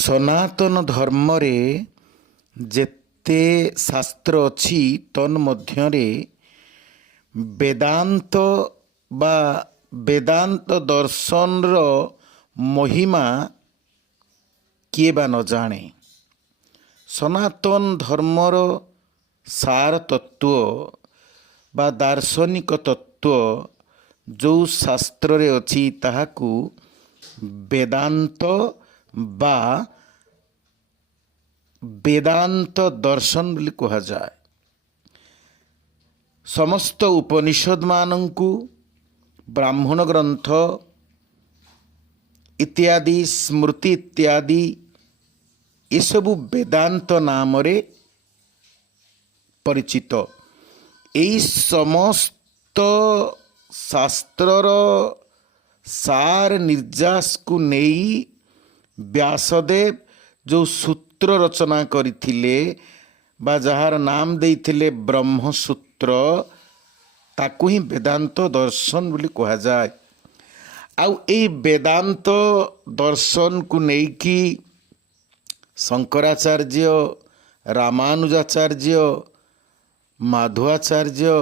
ସନାତନ ଧର୍ମରେ ଯେତେ ଶାସ୍ତ୍ର ଅଛି ତନ୍ମଧ୍ୟରେ ବେଦାନ୍ତ ବା ବେଦାନ୍ତ ଦର୍ଶନର ମହିମା କିଏ ବା ନ ଜାଣେ। ସନାତନ ଧର୍ମର ସାର ତତ୍ତ୍ୱ ବା ଦାର୍ଶନିକ ତତ୍ତ୍ୱ ଯେଉଁ ଶାସ୍ତ୍ରରେ ଅଛି ତାହାକୁ ବେଦାନ୍ତ ବା ବେଦାନ୍ତ ଦର୍ଶନ ବୋଲି କୁହାଯାଏ। ସମସ୍ତ ଉପନିଷଦ ମାନଙ୍କୁ ବ୍ରାହ୍ମଣ ଗ୍ରନ୍ଥ ଇତ୍ୟାଦି ସ୍ମୃତି ଇତ୍ୟାଦି ଏସବୁ ବେଦାନ୍ତ ନାମରେ ପରିଚିତ। ଏହି ସମସ୍ତ ଶାସ୍ତ୍ରର ସାର ନିର୍ଯାସକୁ ନେଇ ବ୍ୟାସଦେବ ଯେଉଁ ସୂତ୍ର ରଚନା କରିଥିଲେ ବା ଯାହାର ନାମ ଦେଇଥିଲେ ବ୍ରହ୍ମସୂତ୍ର, ତାକୁ ହିଁ ବେଦାନ୍ତ ଦର୍ଶନ ବୋଲି କୁହାଯାଏ। ଆଉ ଏଇ ବେଦାନ୍ତ ଦର୍ଶନକୁ ନେଇକି ଶଙ୍କରାଚାର୍ଯ୍ୟ, ରାମାନୁଜାଚାର୍ଯ୍ୟ, ମାଧବାଚାର୍ଯ୍ୟ,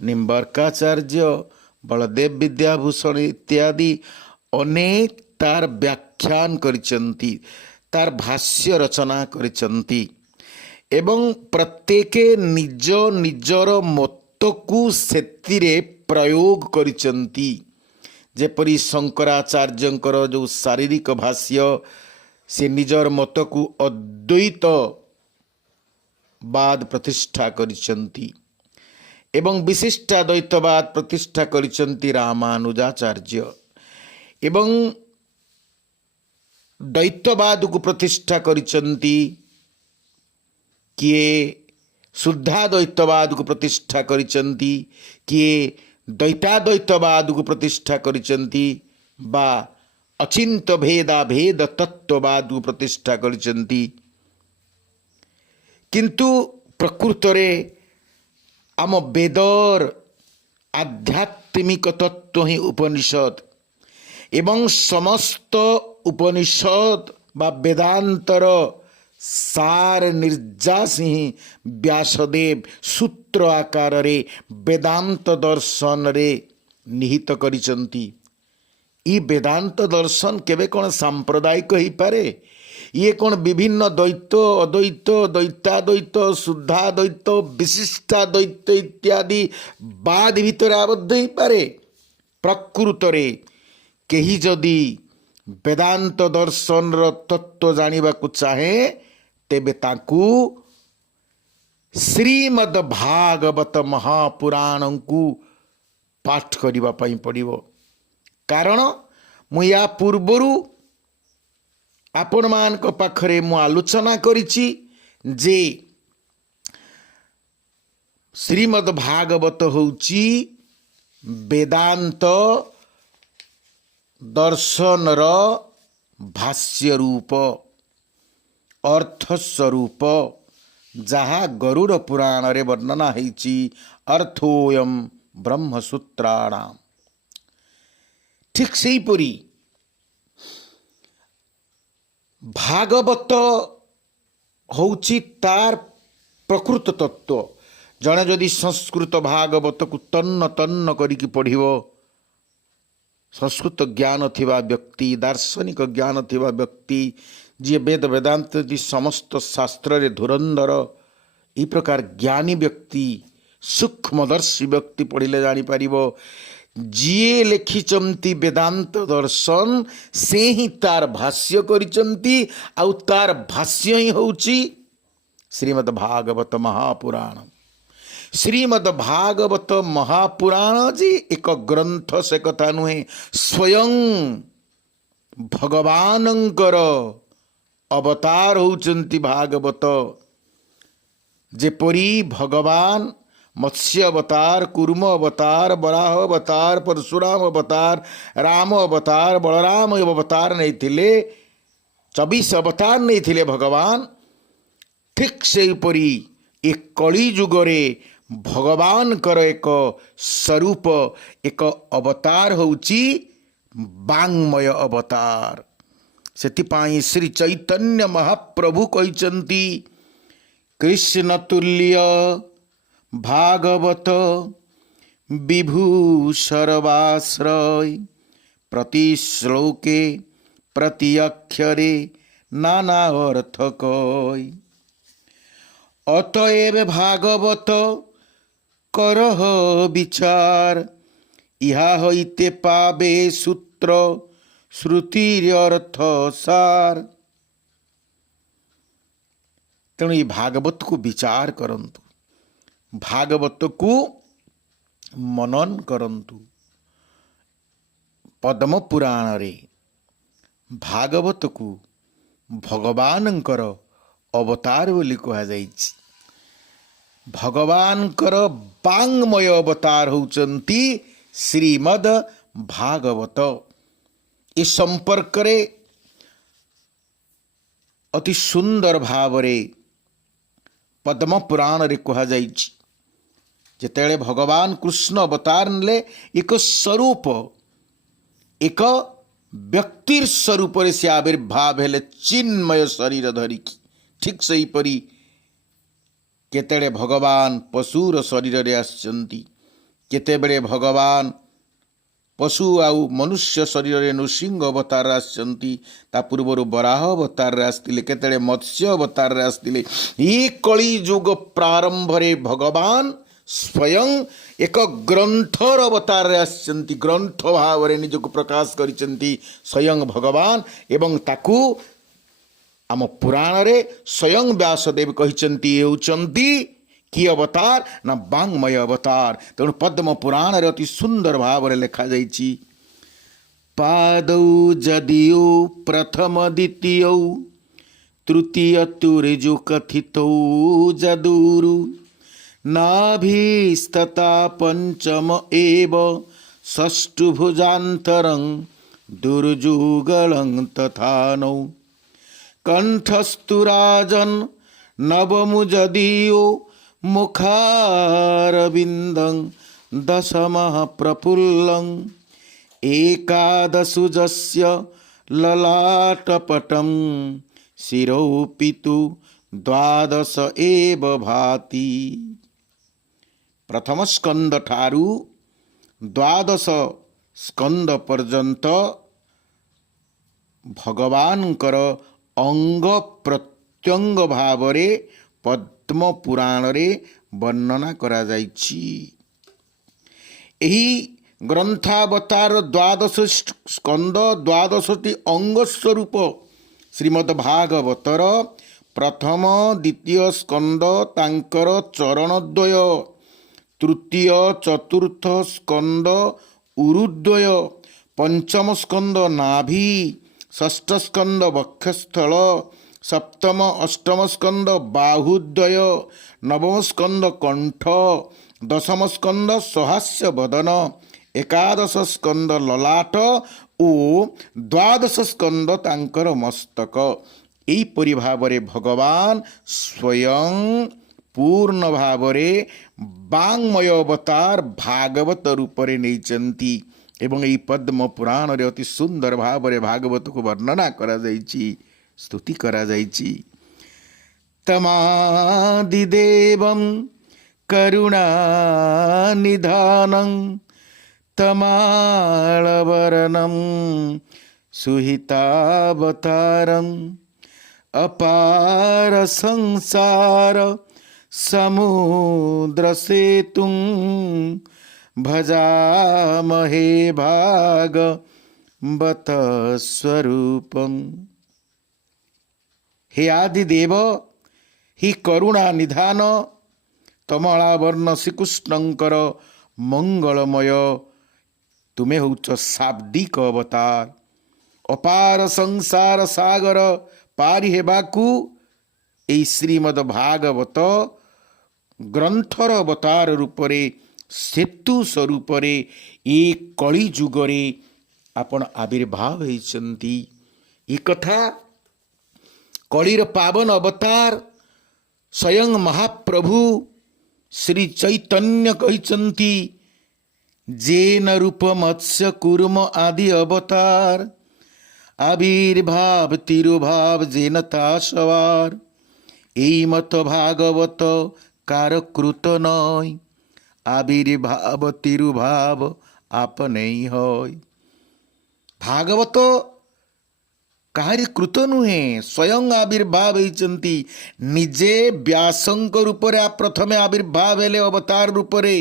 ନିମ୍ବାର୍କାଚାର୍ଯ୍ୟ, ବଳଦେବ ବିଦ୍ୟାଭୂଷଣ ଇତ୍ୟାଦି ଅନେକ ତାର ବ୍ୟାଖ୍ୟାନ କରିଛନ୍ତି, ତାର ଭାଷ୍ୟ ରଚନା କରିଛନ୍ତି ଏବଂ ପ୍ରତ୍ୟେକ ନିଜ ନିଜର ମତକୁ ସେଥିରେ ପ୍ରୟୋଗ କରିଛନ୍ତି। ଯେପରି ଶଙ୍କରାଚାର୍ଯ୍ୟଙ୍କର ଯେଉଁ ଶାରୀରିକ ଭାଷ୍ୟ, ସେ ନିଜର ମତକୁ ଅଦ୍ୱୈତବାଦ ପ୍ରତିଷ୍ଠା କରିଛନ୍ତି ଏବଂ ବିଶିଷ୍ଟାଦ୍ୱୈତବାଦ ପ୍ରତିଷ୍ଠା କରିଛନ୍ତି ରାମାନୁଜାଚାର୍ଯ୍ୟ ଏବଂ ଦ୍ୱୈତବାଦକୁ ପ୍ରତିଷ୍ଠା କରିଛନ୍ତି କିଏ ଶୁଦ୍ଧାଦ୍ୱୈତବାଦକୁ ପ୍ରତିଷ୍ଠା କରିଛନ୍ତି, କିଏ ଦ୍ୱୈତାଦ୍ୱୈତବାଦକୁ ପ୍ରତିଷ୍ଠା କରିଛନ୍ତି ବା ଅଚିନ୍ତ ଭେଦାଭେଦ ତତ୍ତ୍ୱବାଦକୁ ପ୍ରତିଷ୍ଠା କରିଛନ୍ତି। କିନ୍ତୁ ପ୍ରକୃତରେ ଆମ ବେଦର ଆଧ୍ୟାତ୍ମିକ ତତ୍ତ୍ୱ ହିଁ ଉପନିଷଦ ଏବଂ ସମସ୍ତ ଉପନିଷଦ ବା ବେଦାନ୍ତର ସାର ନିର୍ଯାସ ହିଁ ବ୍ୟାସଦେବ ସୂତ୍ର ଆକାରରେ ବେଦାନ୍ତ ଦର୍ଶନରେ ନିହିତ କରିଛନ୍ତି। ଇ ବେଦାନ୍ତ ଦର୍ଶନ କେବେ କ'ଣ ସାମ୍ପ୍ରଦାୟିକ ହେଇପାରେ? ଇଏ କ'ଣ ବିଭିନ୍ନ ଦ୍ୱୈତ, ଅଦ୍ୱୈତ, ଦ୍ୱୈତାଦ୍ୱୈତ, ଶୁଦ୍ଧାଦ୍ୱୈତ, ବିଶିଷ୍ଟାଦ୍ୱୈତ ଇତ୍ୟାଦି ବାଦ ଭିତରେ ଆବଦ୍ଧ ହେଇପାରେ? ପ୍ରକୃତରେ କେହି ଯଦି ବେଦାନ୍ତ ଦର୍ଶନର ତତ୍ତ୍ୱ ଜାଣିବାକୁ ଚାହେଁ ତେବେ ତାଙ୍କୁ ଶ୍ରୀମଦ୍ ଭାଗବତ ମହାପୁରାଣଙ୍କୁ ପାଠ କରିବା ପାଇଁ ପଡ଼ିବ। କାରଣ ମୁଁ ୟା ପୂର୍ବରୁ ଆପଣମାନଙ୍କ ପାଖରେ ମୁଁ ଆଲୋଚନା କରିଛି ଯେ ଶ୍ରୀମଦ୍ ଭାଗବତ ହେଉଛି ବେଦାନ୍ତ ଦର୍ଶନର ଭାଷ୍ୟ ରୂପ, ଅର୍ଥ ସ୍ୱରୂପ, ଯାହା ଗରୁଡ଼ ପୁରାଣରେ ବର୍ଣ୍ଣନା ହେଇଛି। ଅର୍ଥୋୟମ୍ ବ୍ରହ୍ମସୂତ୍ରାଣାମ୍। ଠିକ୍ ସେହିପରି ଭାଗବତ ହେଉଛି ତାର ପ୍ରକୃତ ତତ୍ତ୍ୱ। ଜଣେ ଯଦି ସଂସ୍କୃତ ଭାଗବତକୁ ତନ୍ନ ତନ୍ନ କରିକି ପଢ଼ିବ, ସଂସ୍କୃତ ଜ୍ଞାନ ଥିବା ବ୍ୟକ୍ତି, ଦାର୍ଶନିକ ଜ୍ଞାନ ଥିବା ବ୍ୟକ୍ତି, ଯିଏ ବେଦ ବେଦାନ୍ତ ଯଦି ସମସ୍ତ ଶାସ୍ତ୍ରରେ ଧୁରନ୍ଧର, ଏହି ପ୍ରକାର ଜ୍ଞାନୀ ବ୍ୟକ୍ତି, ସୂକ୍ଷ୍ମଦର୍ଶୀ ବ୍ୟକ୍ତି ପଢ଼ିଲେ ଜାଣିପାରିବ ଯିଏ ଲେଖିଛନ୍ତି ବେଦାନ୍ତ ଦର୍ଶନ ସେ ହିଁ ତାର ଭାଷ୍ୟ କରିଛନ୍ତି ଆଉ ତାର ଭାଷ୍ୟ ହିଁ ହେଉଛି ଶ୍ରୀମଦ୍ ଭାଗବତ ମହାପୁରାଣ। ଶ୍ରୀମଦ୍ ଭାଗବତ ମହାପୁରାଣ ଯେ ଏକ ଗ୍ରନ୍ଥ ସେ କଥା ନୁହେଁ, ସ୍ୱୟଂ ଭଗବାନଙ୍କର ଅବତାର ହେଉଛନ୍ତି ଭାଗବତ। ଯେପରି ଭଗବାନ ମତ୍ସ୍ୟ ଅବତାର, କୁର୍ମ ଅବତାର, ବରାହ ଅବତାର, ପରଶୁରାମ ଅବତାର, ରାମ ଅବତାର, ବଳରାମ ଅବତାର ନେଇଥିଲେ, 24 ଅବତାର ନେଇଥିଲେ ଭଗବାନ। ଠିକ୍ ସେହିପରି ଏ କଳି ଯୁଗରେ ଭଗବାନଙ୍କର ଏକ ସ୍ୱରୂପ, ଏକ ଅବତାର ହେଉଛି ବାଙ୍ଗ୍ମୟ ଅବତାର। ସେଥିପାଇଁ ଶ୍ରୀ ଚୈତନ୍ୟ ମହାପ୍ରଭୁ କହିଛନ୍ତି कृष्ण तुल्य भागवत विभू सर्वाश्रय प्रति श्लोके प्रति अक्षरे नाना अर्थ कय अतएव भागवत करह विचार इहा हईते पावे सूत्र श्रुतिर अर्थ सार। तेणु ये भागवत को विचार करंतु, भागवत को मनन करंतु। पद्म पुराण रे भागवत को भगवानंकर अवतार बोली कहा जाइछि। भगवानकर वांगमय अवतार होचंती श्रीमद भागवत। इस संपर्क रे अति सुंदर भावरे पद्म पुराण रे कहा जाइछि। जेतेले भगवान कृष्ण अवतार नेले एक स्वरूप, एक व्यक्तिर स्वरूप रे से आविर्भाव हेले चिन्मय शरीर धरिकी। ठीक सही परी केतेले भगवान पशुर शरीर रे आछंती, केतेबेले भगवान पशु आउ मनुष्य शरीर रे नृसिंह अवतार आछंती, ता पूर्वर बराह अवतार आसतिले, केतेले मत्स्य अवतार आसतिले। ई कली युग प्रारंभ रे भगवान स्वयं एक ग्रंथर अवतार आछंती, ग्रंथ भाव रे निजको प्रकाश करिसंती स्वयं भगवान। एवं ताकू आम पुराण रे स्वयं व्यासदेव कहिसंती हेउचंती कि अवतार ना वांगमय अवतार। तेणु पद्म पुराण रे अति सुंदर भाव रे लिखा जाइछि पादौ जदियो प्रथम द्वितीय तृतीय तुर्जु कथितौ जदुरु नाभिस्तता पंचम एव षष्ठभुजान्तरं दुर्जुगलं तथानौ कंठस्तु राजन् नवमु जदियो मुखारविन्दं दशमः प्रफुल्लं एकादशु जस्य ललाटपटं शिरोपितु द्वादश एव भाति। प्रथम स्कंद ठारू द्वादश स्कंद पर्यंत भगवानकर अंग प्रत्यंग भावरे पद्म पुराण रे वर्णना करा जाइछि। एही ग्रंथावतार द्वादश स्कंद द्वादशटी अंग स्वरूप श्रीमद् भागवतर प्रथम द्वितीय स्कंद तांकर चरणद्वय, तृतीय चतुर्थ स्कंद उरुद्वय, पंचम स्कंद नाभि, षष्ठ स्कंद वक्षस्थल, सप्तम अष्टम स्कंद बाहुद्वय, नवम स्कंद कंठ, दशम स्कंद सहास्य बदन, एकादश स्कंद ललाट ओ द्वादश स्कंद तांकर मस्तक। एहिपरि भावरे भगवान स्वयं पूर्ण भावरे वांगमय अवतार भागवत रूपरे नैचंती। एवं यही पद्म पुराण रे अति सुंदर भावरे भागवत को वर्णना करा जाइछि, स्तुति करा जाइछि। तमादिदेवं करुणानिधानं तमालवरनं सुहितावतारं अपार संसार समुद्र सेतुं भजामहे भागवत स्वरूपं। हे आदिदेव, ही करुणा निधान तमलावर्ण श्रीकृष्णंकर मंगलमय तुमे होच शाब्दिक अवतार। अपार संसार सागर पारी हेबाकू एई श्रीमद् भागवत ग्रंथर अवतार रूपरे सेतु स्वरूपरे ए कली जुगरे आपण आविर्भाव होइछंती। ए कथा कलिर पावन अवतार स्वयं महाप्रभु श्री चैतन्य कहिचंती जेन रूप मत्स्य कूर्म आदि अवतार आविर्भाव तिरुभाव जेनता सवार এই মত ভাগবত কার কৃত নয় আবির্ভাব তিরুভাব আপনেই হয়। ভাগবত କାହାରି କୃତ ନୁହେଁ, ସ୍ୱୟଂ ଆବିର୍ଭାବ ହେଇଛନ୍ତି। ନିଜେ ବ୍ୟାସଙ୍କ ରୂପରେ ପ୍ରଥମେ ଆବିର୍ଭାବ ହେଲେ ଅବତାର ରୂପରେ,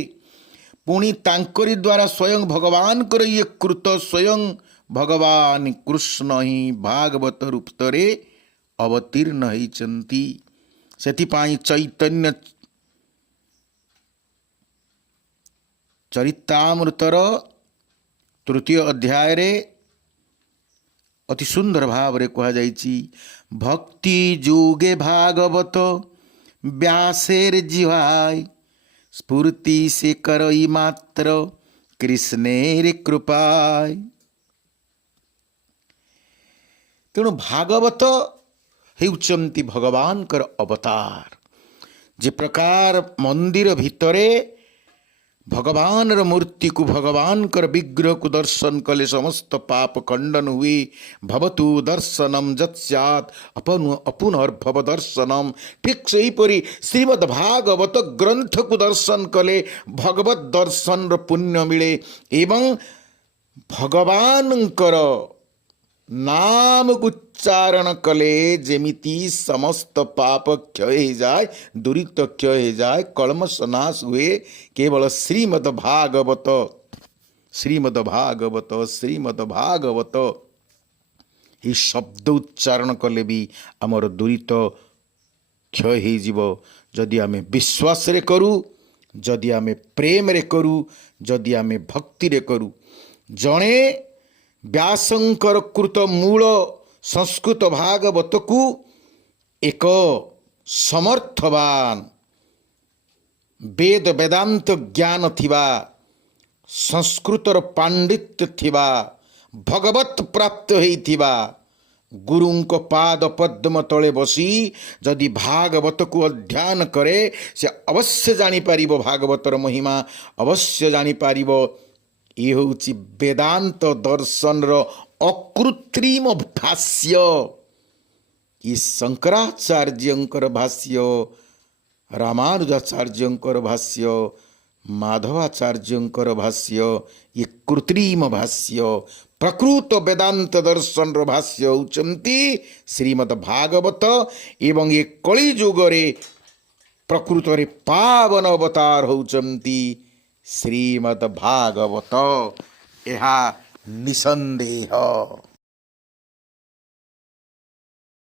ପୁଣି ତାଙ୍କରି ଦ୍ୱାରା ସ୍ୱୟଂ ଭଗବାନଙ୍କର ଇଏ କୃତ ସ୍ୱୟଂ ଭଗବାନ କୃଷ୍ଣ ହିଁ ଭାଗବତ ରୂପରେ ଅବତୀର୍ଣ୍ଣ ହେଇଛନ୍ତି। ସେଥିପାଇଁ ଚୈତନ୍ୟ ଚରିତାମୃତର ତୃତୀୟ ଅଧ୍ୟାୟରେ ଅତି ସୁନ୍ଦର ଭାବରେ କୁହାଯାଇଛି, ଭକ୍ତି ଯୋଗେ ଭାଗବତ ବ୍ୟାସେର ଜିହାୟ ସ୍ଫୁର୍ତ୍ତି ସେ କରଇ ମାତ୍ର କୃଷ୍ଣେର କୃପାୟ। ତେଣୁ ଭାଗବତ ହେଉଛନ୍ତି ଭଗବାନଙ୍କର ଅବତାର। ଯେ ପ୍ରକାର ମନ୍ଦିର ଭିତରେ ଭଗବାନର ମୂର୍ତ୍ତିକୁ ଭଗବାନଙ୍କର ବିଗ୍ରହକୁ ଦର୍ଶନ କଲେ ସମସ୍ତ ପାପ ଖଣ୍ଡନ ହୁଏ। ଭବତୁ ଦର୍ଶନମ୍ ଯତ୍ ସ୍ୟାତ୍ ଅପୁନର୍ଭବ ଦର୍ଶନମ୍। ଠିକ୍ ସେହିପରି ଶ୍ରୀମଦ୍ ଭାଗବତ ଗ୍ରନ୍ଥକୁ ଦର୍ଶନ କଲେ ଭଗବତ ଦର୍ଶନର ପୁଣ୍ୟ ମିଳେ ଏବଂ ଭଗବାନଙ୍କର ନାମକୁ ଉଚ୍ଚାରଣ କଲେ ଯେମିତି ସମସ୍ତ ପାପ କ୍ଷୟ ହେଇଯାଏ, ଦୁରିତ କ୍ଷୟ ହେଇଯାଏ, କଳମସ ନାଶ ହୁଏ। କେବଳ ଶ୍ରୀମଦ୍ ଭାଗବତ ଶ୍ରୀମଦ୍ ଭାଗବତ ଶ୍ରୀମଦ୍ ଭାଗବତ ଏହି ଶବ୍ଦ ଉଚ୍ଚାରଣ କଲେ ବି ଆମର ଦୁରିତ କ୍ଷୟ ହେଇଯିବ। ଯଦି ଆମେ ବିଶ୍ୱାସରେ କରୁ, ଯଦି ଆମେ ପ୍ରେମରେ କରୁ, ଯଦି ଆମେ ଭକ୍ତିରେ କରୁ। ଜଣେ ବ୍ୟାସଙ୍କର କୃତ ମୂଳ ସଂସ୍କୃତ ଭାଗବତକୁ ଏକ ସମର୍ଥବାନ ବେଦ ବେଦାନ୍ତ ଜ୍ଞାନ ଥିବା, ସଂସ୍କୃତର ପାଣ୍ଡିତ୍ୟ ଥିବା, ଭଗବତ ପ୍ରାପ୍ତ ହେଇଥିବା ଗୁରୁଙ୍କ ପାଦ ପଦ୍ମ ତଳେ ବସି ଯଦି ଭାଗବତକୁ ଅଧ୍ୟୟନ କରେ, ସେ ଅବଶ୍ୟ ଜାଣିପାରିବ ଭାଗବତର ମହିମା, ଅବଶ୍ୟ ଜାଣିପାରିବ ଇଏ ହେଉଛି ବେଦାନ୍ତ ଦର୍ଶନର ଅକୃତ୍ରିମ ଭାଷ୍ୟ। ଇ ଶଙ୍କରାଚାର୍ଯ୍ୟଙ୍କର ଭାଷ୍ୟ, ରାମାନୁଜାଚାର୍ଯ୍ୟଙ୍କର ଭାଷ୍ୟ, ମାଧବାଚାର୍ଯ୍ୟଙ୍କର ଭାଷ୍ୟ, ଇଏ କୃତ୍ରିମ ଭାଷ୍ୟ। ପ୍ରକୃତ ବେଦାନ୍ତ ଦର୍ଶନର ଭାଷ୍ୟ ହେଉଛନ୍ତି ଶ୍ରୀମଦ୍ ଭାଗବତ ଏବଂ ଏ କଳି ଯୁଗରେ ପ୍ରକୃତରେ ପାବନ ଅବତାର ହେଉଛନ୍ତି ଶ୍ରୀମଦ୍ ଭାଗବତ। ଏହା ନିସନ୍ଦେହ।